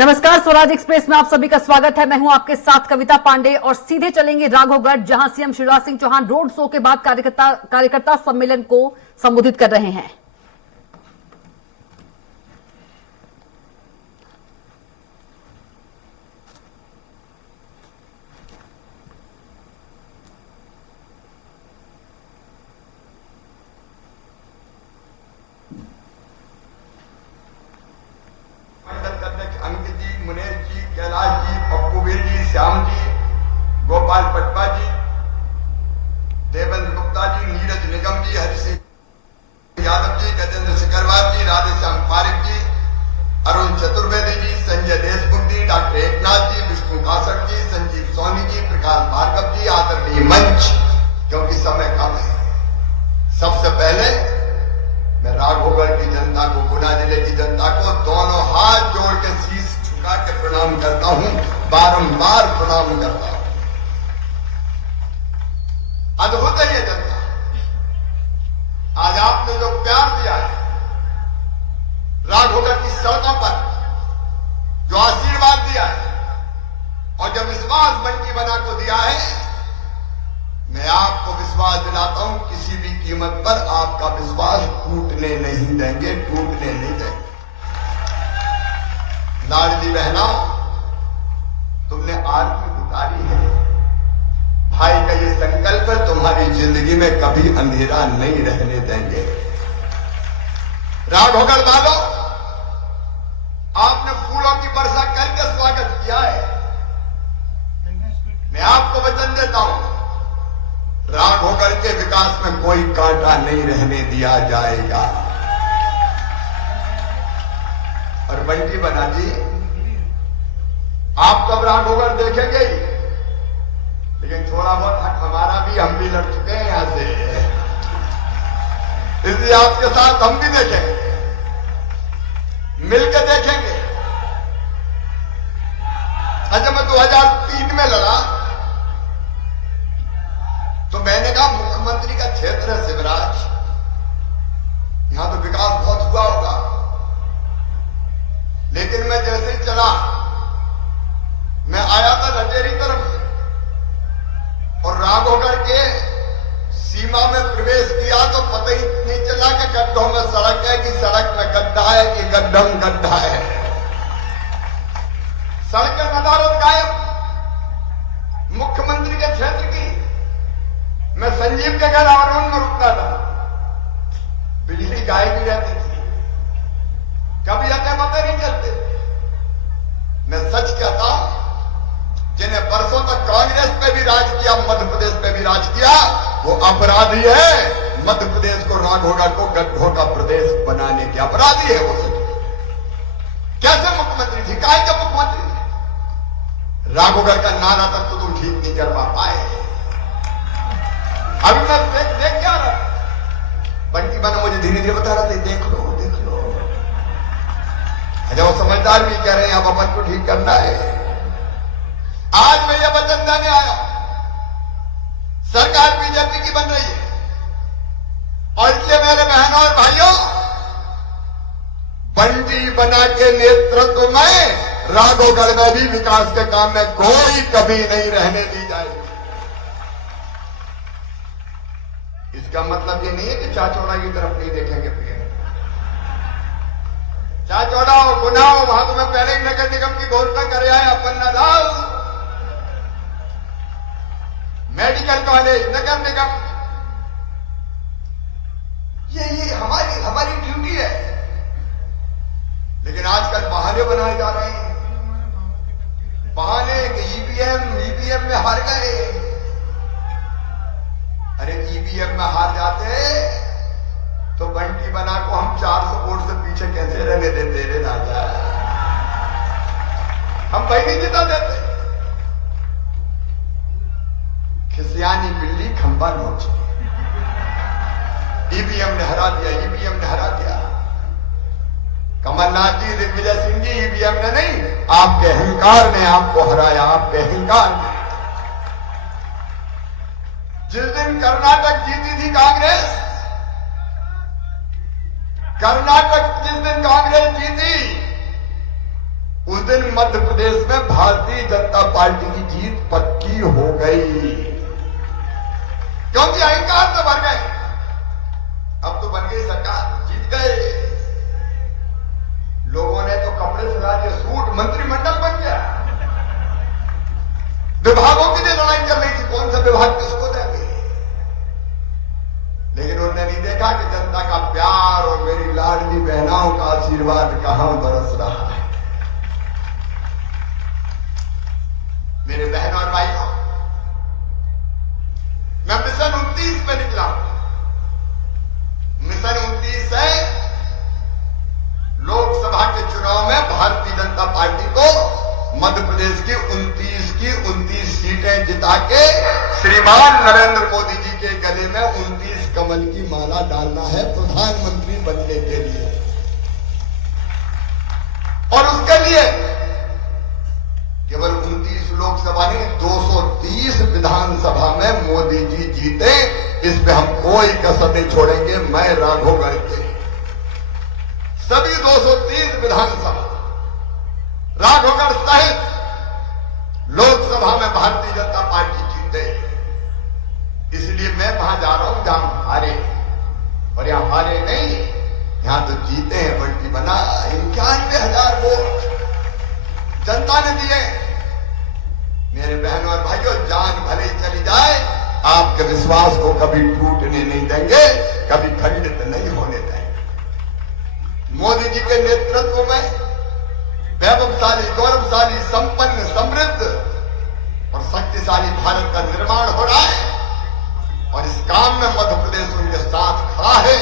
नमस्कार, स्वराज एक्सप्रेस में आप सभी का स्वागत है। मैं हूं आपके साथ कविता पांडे और सीधे चलेंगे राघवगढ़, जहां CM Shivraj Singh Chouhan road show के बाद कार्यकर्ता सम्मेलन को संबोधित कर रहे हैं। अंकित जी, मुनेश जी, कैलाश जी, पप्पू वीर जी, श्याम जी, गोपाल पटवा जी, देवेंद्र गुप्ता जी, नीरज निगम जी, हरि सिंह यादव जी, गजेंद्र सिकरवार जी, राधेश्याम पारिक जी, अरुण चतुर्वेदी जी, संजय देशमुख जी, डॉक्टर एकनाथ जी, विष्णु कासट जी, संजीव सोनी जी, प्रकाश भार्गव जी, आदरणीय मंच, क्योंकि समय कम है। सबसे पहले मैं राघवगढ़ की जनता को, गुना जिले की जनता को दोनों हाथ जोड़ के शीश झुका के प्रणाम करता हूं, बारंबार प्रणाम करता हूं। अद्भुत है ये जनता। आज आपने जो प्यार दिया है राघवगढ़ की सड़कों पर, जो आशीर्वाद दिया है और जो विश्वास बंटी बना को दिया है, मैं आपको विश्वास दिलाता हूं, किसी भी कीमत पर आपका विश्वास टूटने नहीं देंगे, टूटने नहीं देंगे। लाडली बहनों, तुमने आरती उतारी है, भाई का ये संकल्प है, तुम्हारी जिंदगी में कभी अंधेरा नहीं रहने देंगे। राघवगढ़ वालों, आपने फूलों की वर्षा करके स्वागत किया है। मैं आपको वचन देता हूं, राघवगढ़ के विकास में कोई कांटा नहीं रहने दिया जाएगा। और बंटी बना जी, आप तो राघवगढ़ देखेंगे ही, लेकिन थोड़ा बहुत हक हमारा भी, हम भी लड़ चुके हैं यहां से, इसलिए आपके साथ हम भी देखेंगे, मिलकर देखेंगे। अच्छा, मैं 2003 में लड़ा तो मैंने कहा मुख्यमंत्री का क्षेत्र है शिवराज, यहां तो विकास बहुत हुआ होगा। लेकिन मैं जैसे ही चला, मैं आया था लटेरी तरफ से और राघवगढ़ के सीमा में प्रवेश किया तो पता ही नहीं चला कि गड्ढों में सड़क है कि सड़क में गड्ढा है कि गड्ढा में गड्ढा है। सड़क का नदारत गायब। मुख्यमंत्री के क्षेत्र की मैं संजीव के घर आरोन में रुकता था, बिजली गायब ही रहती थी, कभी आते पता नहीं चलते। मैं सच कहता हूं, जिन्हें वर्षों तक कांग्रेस पे भी राज किया, मध्य प्रदेश पे भी राज किया, वो अपराधी है। मध्य प्रदेश को, राघवगढ़ को गड्ढों का प्रदेश बनाने के अपराधी है वो। सच कैसे मुख्यमंत्री थी, काय के मुख्यमंत्री थे? राघवगढ़ का नारा तक तो तुम ठीक नहीं करवा पाए। अभी मैं देख क्या रहा, बंटी बना मुझे धीरे धीरे बता रहा था, देख लो देख लो। अच्छा, वो समझदार भी कह रहे हैं अब अपन को ठीक करना है। आज मैं ये वचन देने आया, सरकार बीजेपी की बन रही है और इसलिए मेरे बहनों और भाइयों, बंटी बना के नेतृत्व में राघवगढ़ में भी विकास के काम में कोई कमी नहीं रहने दी जाएगी। इसका मतलब ये नहीं है कि चाचौड़ा की तरफ नहीं देखेंगे फिर। चाचौड़ा हो, गुना हो, वहां तो मैं पहले ही नगर निगम की घोषणा कर आया, अपन नदाल, मेडिकल कॉलेज, नगर निगम, ये हमारी ड्यूटी है। लेकिन आजकल बहाने बनाए जा रहे हैं, बहाने कि ईवीएम में हार गए। अरे ईवीएम में हार जाते तो बंटी बना को हम 400 वोट से पीछे कैसे रहने देते रे राजा? हम भाई नहीं जिता देते। खिसियानी बिल्ली खंबा नोच, ईवीएम ने हरा दिया, ईवीएम ने हरा दिया। कमलनाथ जी, दिग्विजय सिंह जी, ईवीएम ने नहीं, आपके अहंकार ने आपको हराया, आपके अहंकार ने। जिस दिन कर्नाटक जीती थी कांग्रेस, कर्नाटक जिस दिन कांग्रेस जीती, उस दिन मध्य प्रदेश में भारतीय जनता पार्टी की जीत पक्की हो गई, क्योंकि अहंकार से भर गए। अब तो बन गई सरकार, जीत गए। लोगों ने तो कपड़े सिला दिए, सूट, मंत्रिमंडल बन गया। विभागों की लड़ाई चल रही थी, कौन सा विभाग किसको देंगे, लेकिन उन्होंने नहीं देखा कि जनता का प्यार और मेरी लाडली बहनाओं का आशीर्वाद कहां बरस रहा है। मेरे बहन और भाइयों, मैं मिशन 29 पे निकला। मिशन 29 है लोकसभा के चुनाव में भारतीय जनता पार्टी को मध्य प्रदेश की 29 सीटें जिता के श्रीमान नरेंद्र मोदी जी के गले में 29 कमल की माला डालना है प्रधानमंत्री बनने के लिए। और उसके लिए केवल 29 लोकसभा नहीं, 230 विधानसभा में मोदी जी जीते, इस पे हम कोई कसर नहीं छोड़ेंगे। मैं राघवगढ़ के सभी 230 विधानसभा राघवगढ़ सहित लोकसभा में भारतीय जनता पार्टी जीते, इसलिए मैं वहां जा रहा हूं जहां हारे, और यहां हारे नहीं, यहां तो जीते हैं। बल्कि बना 91,000 वोट जनता ने दिए। मेरे बहनों और भाइयों, जान भले ही चली जाए, आपके विश्वास को कभी टूटने नहीं देंगे, कभी खंडित नहीं होने देंगे। मोदी जी के नेतृत्व में वैभवशाली, गौरवशाली, संपन्न, समृद्ध और शक्तिशाली भारत का निर्माण हो रहा है, और इस काम में मध्य प्रदेश उनके साथ खड़ा है।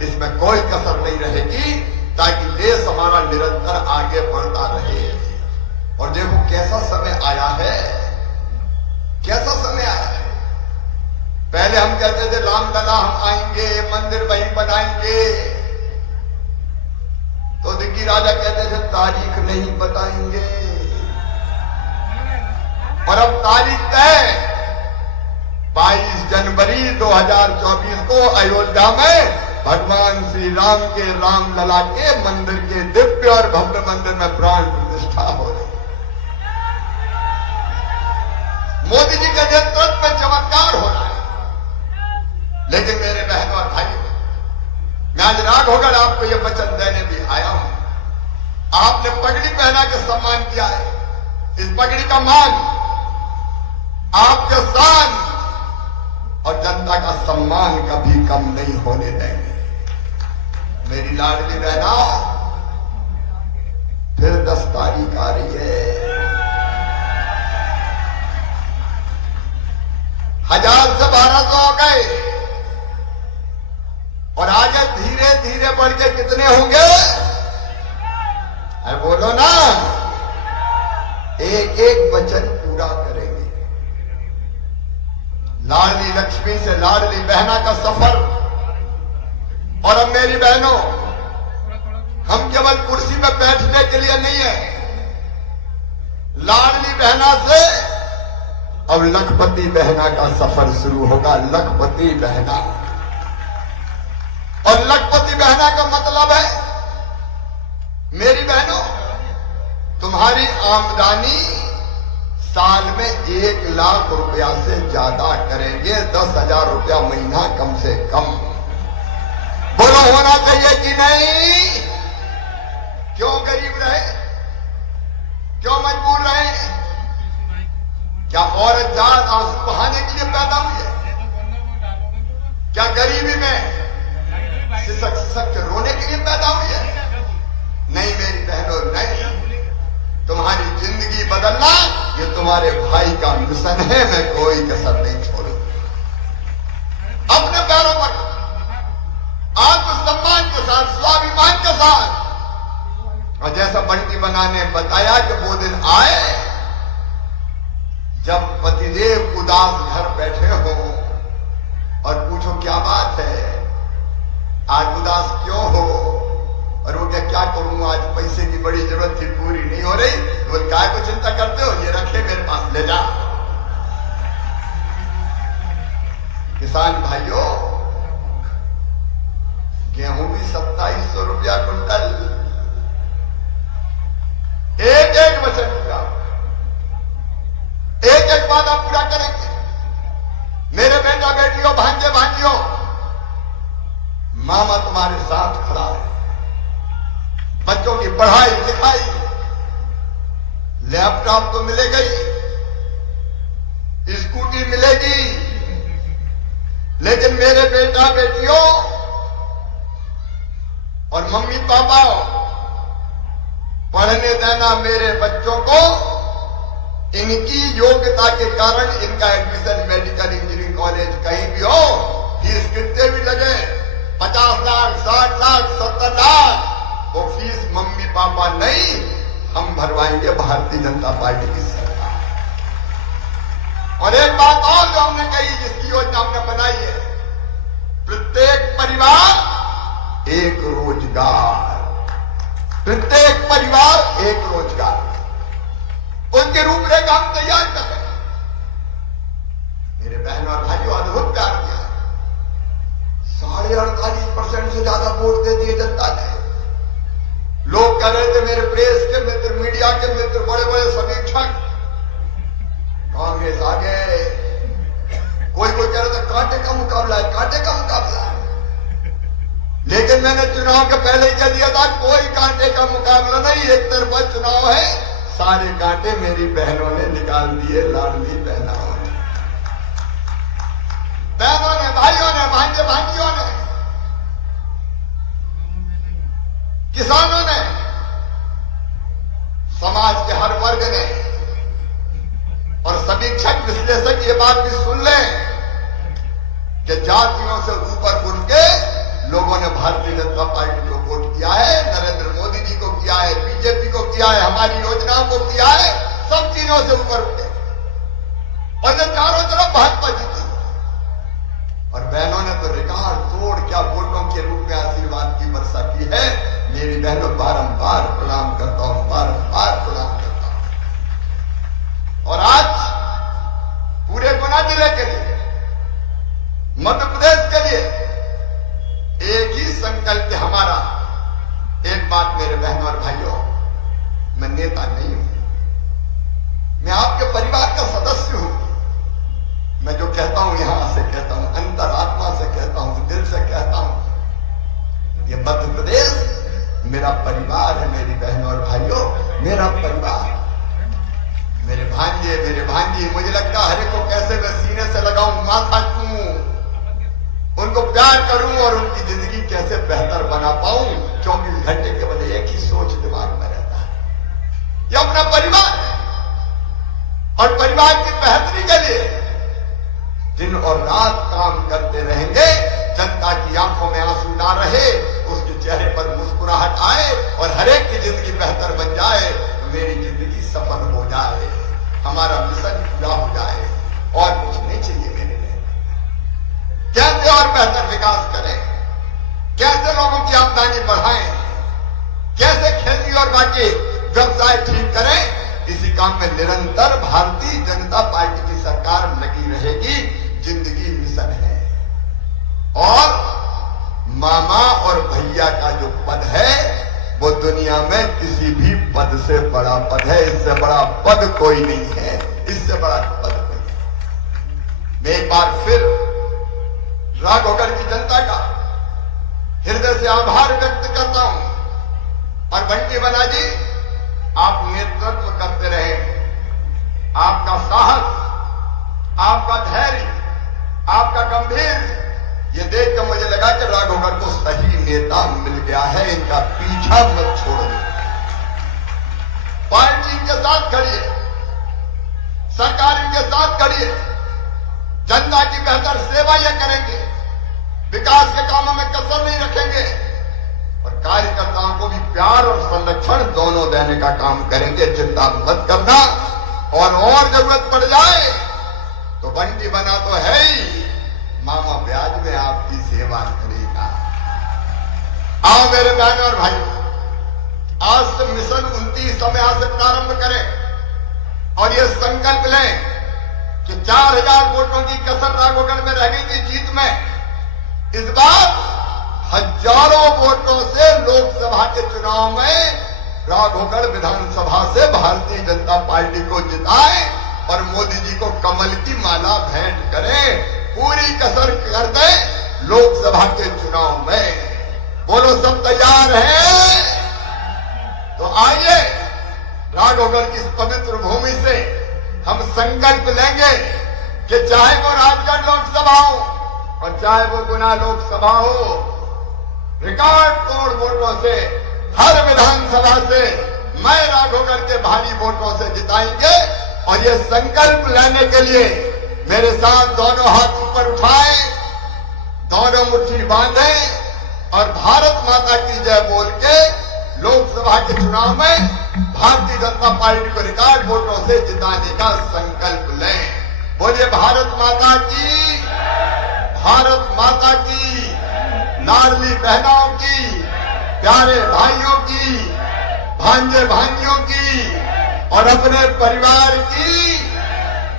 इसमें कोई कसर नहीं रहेगी, ताकि देश हमारा निरंतर आगे बढ़ता रहे। और देखो कैसा समय आया है, कैसा समय आया है। पहले हम कहते थे रामलला हम आएंगे, मंदिर वहीं बनाएंगे, तो दिग्गी राजा कहते थे तारीख नहीं बताएंगे। और अब तारीख तय, 22 जनवरी 2024 को अयोध्या में भगवान श्री राम के रामलला के मंदिर के दिव्य और भव्य मंदिर में प्राण प्रतिष्ठा हो रही है। मोदी जी के नेतृत्व में चमत्कार हो रहा है। लेकिन मेरे बहनों और भाइयों, मैं आज राघवगढ़ आपको यह वचन देने भी आया हूं। आपने पगड़ी पहना के सम्मान किया है, इस पगड़ी का मान आपके शान और जनता का सम्मान कभी कम नहीं होने देंगे। मेरी लाडली बहना, फिर 10 तारीख आ रही है। 1000 से 1200 हो गए, और आगे धीरे धीरे बढ़ के कितने होंगे? अरे बोलो ना, एक एक वचन पूरा करेंगे। लाडली लक्ष्मी से लाडली बहना का सफर। और अब मेरी बहनों, हम केवल कुर्सी में बैठने के लिए नहीं है, लाडली बहना से अब लखपति बहना का सफर शुरू होगा। लखपति बहना, और लखपति बहना का मतलब है मेरी बहनों, तुम्हारी आमदनी साल में 1 लाख रुपया से ज्यादा करेंगे, 10,000 रुपया महीना कम से कम। बोलो होना चाहिए कि नहीं? क्यों गरीब रहे, क्यों मजबूर रहे? क्या औरत जात आंसू बहाने के लिए पैदा हुई है? क्या गरीबी में सिसक सिसक के रोने के लिए पैदा हुई है? नहीं मेरी बहनों, नहीं। तुम्हारी जिंदगी बदलना ये तुम्हारे भाई का मिशन है। मैं कोई कसर नहीं छोड़ू। अपने पैरों पर आत्मसम्मान के साथ, स्वाभिमान के साथ। और जैसा बंटी बना ने बताया कि वो दिन आए जब पतिदेव उदास घर बैठे हो और पूछो क्या बात है, आज उदास क्यों हो? और वो क्या करूं, आज पैसे की बड़ी जरूरत थी, पूरी नहीं हो रही। तो काय को चिंता करते हो, ये रखे मेरे पास, ले जा। किसान भाइयों, गेहूं भी 2700 रुपया कुंटल, लैपटॉप तो मिलेगा ही, स्कूटी मिलेगी, लेकिन मेरे बेटा बेटियों और मम्मी पापा पढ़ने देना मेरे बच्चों को। इनकी योग्यता के कारण इनका एडमिशन मेडिकल इंजीनियरिंग कॉलेज कहीं भी हो, फीस कितने भी लगे, 50 लाख 60 लाख 70 लाख, वो फीस मम्मी पापा नहीं, हम भरवाएंगे भारतीय जनता पार्टी की सरकार। और एक बात और जो हमने कही, जिसकी योजना हमने बनाई है, प्रत्येक परिवार एक रोजगार, प्रत्येक परिवार एक रोजगार, उनके रूपरेखा हम तैयार कर रहे हैं। मेरे बहनों और भाइयों, अद्भुत प्यार किया, 48% से ज्यादा वोट दे दिए जनता ने। लोग कह रहे थे, मेरे प्रेस के मित्र, मीडिया के मित्र, बड़े बड़े समीक्षक, कांग्रेस आगे, कोई कोई कह रहा था कांटे का मुकाबला है, कांटे का मुकाबला है। लेकिन मैंने चुनाव के पहले ही कह दिया था, कोई कांटे का मुकाबला नहीं, एक तरफा चुनाव है, सारे कांटे मेरी बहनों ने निकाल दिए, लाडली बहनों ने, भाइयों ने, भांजे भांजियों ने, किसानों ने, समाज के हर वर्ग ने। और समीक्षक विश्लेषक ये बात भी सुन लें कि जातियों से ऊपर उठ के लोगों ने भारतीय जनता पार्टी को वोट किया है, नरेंद्र मोदी जी को किया है, बीजेपी को किया है, हमारी योजनाओं को किया है, सब चीजों से ऊपर उठे और ये चारों तरफ भाजपा जीती। और बहनों ने तो रिकॉर्ड तोड़ क्या वोटों के रूप में आशीर्वाद की वर्षा की है। मेरी बहनों, बारंबार प्रणाम करता हूं, बारंबार प्रणाम करता हूं। और आज पूरे गुना जिले के लिए, मध्य प्रदेश के लिए एक ही संकल्प है हमारा। एक बात मेरे बहनों और भाइयों, मैं नेता नहीं हूं, मैं आपके परिवार का सदस्य हूं। मैं जो कहता हूं यहां से कहता हूं, अंतरात्मा से कहता हूं, दिल से कहता हूं। ये मध्य प्रदेश मेरा परिवार है, मेरी बहनों और भाइयों, मेरा परिवार, मेरे भांजे, मेरे भांजी। मुझे लगता है हर एक को कैसे मैं सीने से लगाऊं, माथा चूमूं, उनको प्यार करूं और उनकी जिंदगी कैसे बेहतर बना पाऊं। 24 घंटे के बजाय एक ही सोच दिमाग में रहता है, ये अपना परिवार है। और परिवार की बेहतरी के लिए दिन और रात काम करते रहेंगे। जनता की आंखों में आंसू ना रहे, उसके चेहरे पर मुस्कुराहट आए और हर एक की जिंदगी बेहतर बन जाए, तो मेरी जिंदगी सफल हो जाए, हमारा मिशन पूरा हो जाए, और कुछ नहीं चाहिए मेरे लिए। कैसे और बेहतर विकास करें, कैसे लोगों की आमदनी बढ़ाएं, कैसे खेती और बाकी व्यवसाय ठीक करें, इसी काम में निरंतर भारतीय जनता पार्टी की सरकार लगी रहेगी। जिंदगी मिशन है। और मामा और भैया का जो पद है, वो दुनिया में किसी भी पद से बड़ा पद है। इससे बड़ा पद कोई नहीं है, इससे बड़ा पद कोई नहीं। मैं एक बार फिर राघोगढ़ की जनता का हृदय से आभार व्यक्त करता हूं। और बंटी बना जी, आप नेतृत्व करते रहे, आपका साहस, आपका धैर्य, आपका गंभीर, ये देख कर मुझे लगा कि राघोगढ़ को सही नेता मिल गया है। इनका पीछा मत छोड़िए, पार्टी इनके साथ खड़ी है, सरकार इनके साथ खड़ी है, जनता की बेहतर सेवा ये करेंगे, विकास के कामों में कसर नहीं रखेंगे और कार्यकर्ताओं को भी प्यार और संरक्षण दोनों देने का काम करेंगे। चिंता मत करना। और जरूरत पड़ जाए तो बंटी बना तो है ही, मामा ब्याज में आपकी सेवा करेगा। आओ मेरे बहनों और भाइयों, आज से मिशन 29 हम यहां से प्रारंभ करें और ये संकल्प लें कि 4000 वोटों की कसर राघोगढ़ में रह गई थी जीत में। इस बार हजारों वोटों से लोकसभा के चुनाव में राघोगढ़ विधानसभा से भारतीय जनता पार्टी को जिताएं और मोदी जी को कमल की माला भेंट करें। पूरी कसर कर दें लोकसभा के चुनाव में। बोलो सब तैयार हैं? तो आइए राघोगढ़ की इस पवित्र भूमि से हम संकल्प लेंगे कि चाहे वो राजगढ़ लोकसभा हो और चाहे वो गुना लोकसभा हो, रिकॉर्ड तोड़ वोटों से हर विधानसभा से मैं राघोगढ़ के भारी वोटों से जिताएंगे। और ये संकल्प लेने के लिए मेरे साथ दोनों हाथ ऊपर उठाएं, दोनों मुट्ठी बांधें और भारत माता की जय बोल के लोकसभा के चुनाव में भारतीय जनता पार्टी को रिकॉर्ड वोटों से जिताने का संकल्प लें। बोलिए भारत माता की, भारत माता की, लाडली बहनों की, प्यारे भाइयों की, भांजे भाइयों की और अपने परिवार की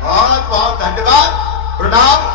बहुत बहुत धन्यवाद, प्रणाम।